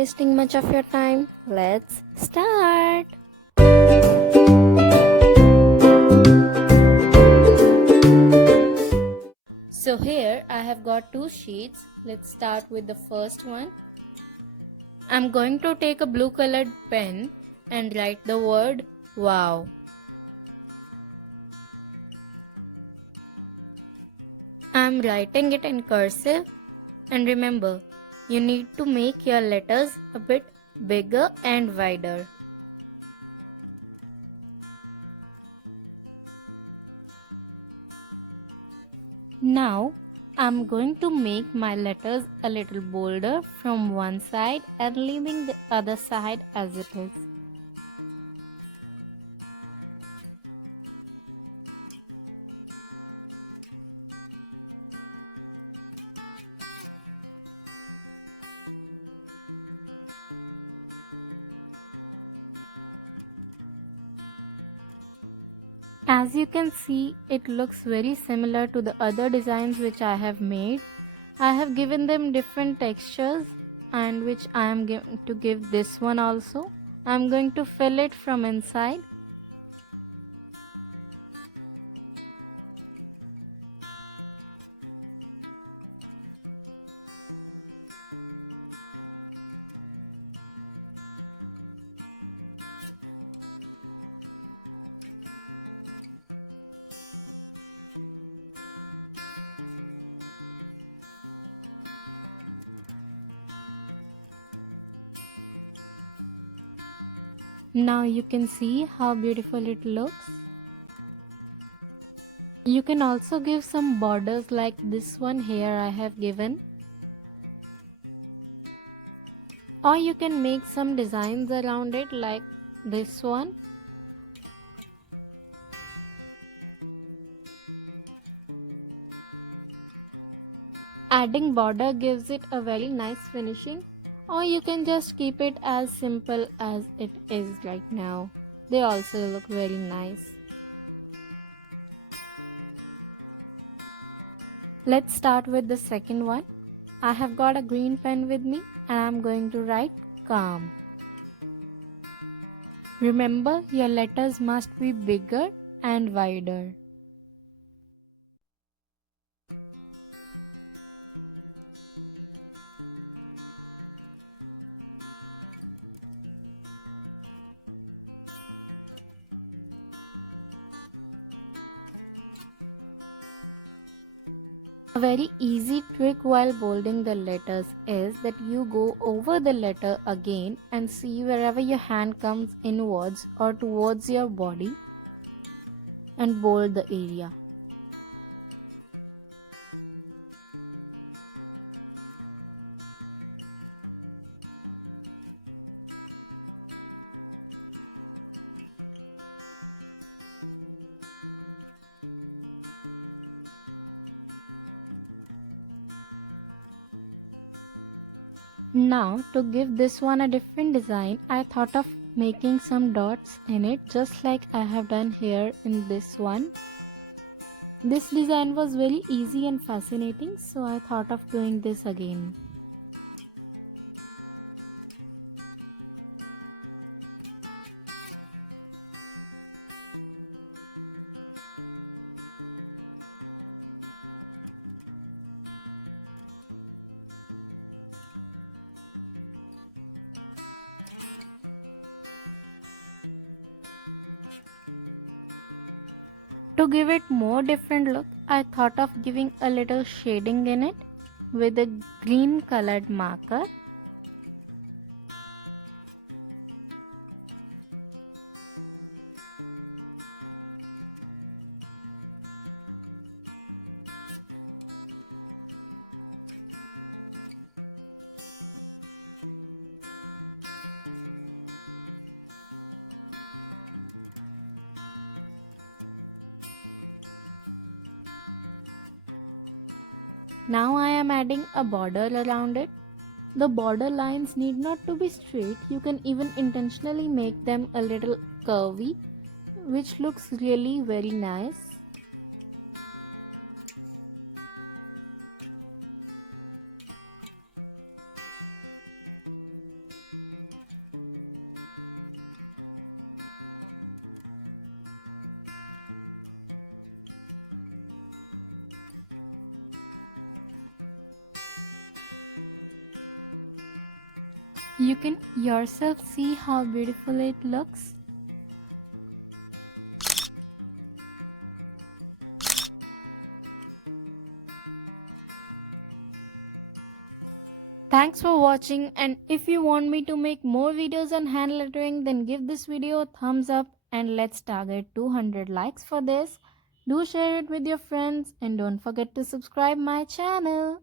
wasting much of your time, let's start. So here I have got two sheets. Let's start with the first one. I'm going to take a blue colored pen and write the word wow. I'm writing it in cursive, and remember, you need to make your letters a bit bigger and wider. Now, I'm going to make my letters a little bolder from one side and leaving the other side as it is. As you can see, it looks very similar to the other designs which I have made. I have given them different textures, and which I am going to give this one also. I am going to fill it from inside. Now you can see how beautiful it looks. You can also give some borders like this one here I have given. Or you can make some designs around it like this one. Adding border gives it a very nice finishing. Or you can just keep it as simple as it is right now. They also look very nice. Let's start with the second one. I have got a green pen with me and I am going to write calm. Remember, your letters must be bigger and wider. A very easy trick while bolding the letters is that you go over the letter again and see wherever your hand comes inwards or towards your body and bold the area. Now, to give this one a different design, I thought of making some dots in it just like I have done here in this one. This design was very easy and fascinating, so I thought of doing this again. To give it more different look, I thought of giving a little shading in it with a green colored marker. Now I am adding a border around it. The border lines need not to be straight. You can even intentionally make them a little curvy, which looks really very nice. You can yourself see how beautiful it looks. Thanks for watching, and if you want me to make more videos on hand lettering, then give this video a thumbs up and let's target 200 likes for this. Do share it with your friends and don't forget to subscribe my channel.